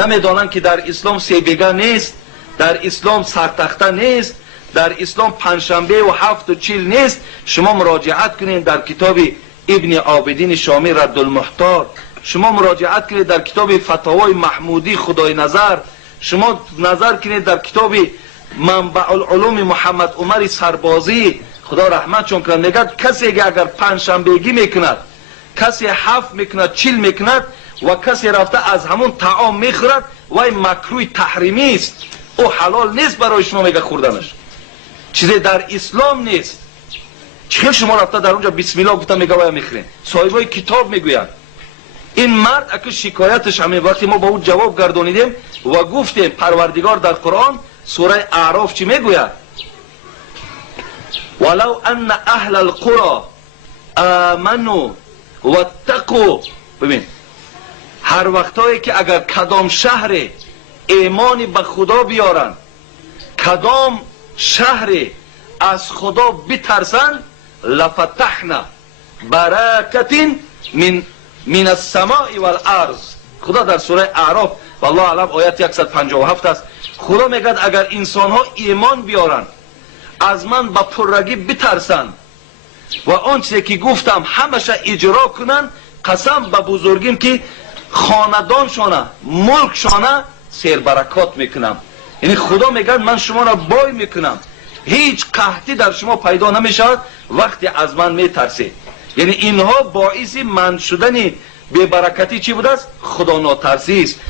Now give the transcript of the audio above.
نمیدانند که در اسلام سیبگا نیست، در اسلام سرتخته نیست، در اسلام پنجشنبه و 7 و 40 نیست. شما مراجعت کنید در کتاب ابن عابدین شامی رد المحتار، شما مراجعت کنید در کتاب فتاوای محمودی خدای نظر، شما نظر کنید در کتاب منبع العلوم محمد عمر سربازی خدا رحمتشون کنه. میگه کسی که اگر پنجشنبهگی میکند، کسی 7 میکند، 40 میکند و کسی رفته از همون طعام میخورد وای مکروه تحریمی است، او حلال نیست برای شما میگه خوردنش، چیزی در اسلام نیست. چه شما رفته در اونجا بسم الله گفته میگه وای میخورین؟ صاحبای کتاب میگویند. این مرد اگه شکایتش همین وقتی ما با او جواب گردانیدیم و گفتیم پروردگار در قرآن سوره اعراف چی میگوید؟ ولو ان اهل القرى آمنوا واتقوا. ببین هر وقتایی که اگر کدام شهر ایمانی به خدا بیارن، کدام شهر از خدا بترسن، لفتحنا برکت من السماء والارض. خدا در سوره اعراف والله اعلم آیت 157 است. خدا میگه اگر انسان ها ایمان بیارن، از من با پررگی بترسن و آن چیزی که گفتم همش اجرا کنن، قسم به بزرگیم که خاندانشانه ملکشانه سیر برکات میکنم. یعنی خدا میگه من شما را بای میکنم، هیچ قحطی در شما پیدا نمیشود وقتی از من میترسید. یعنی اینها باعث من شدن بی برکتی چی بوده است؟ خدا ناترسی است.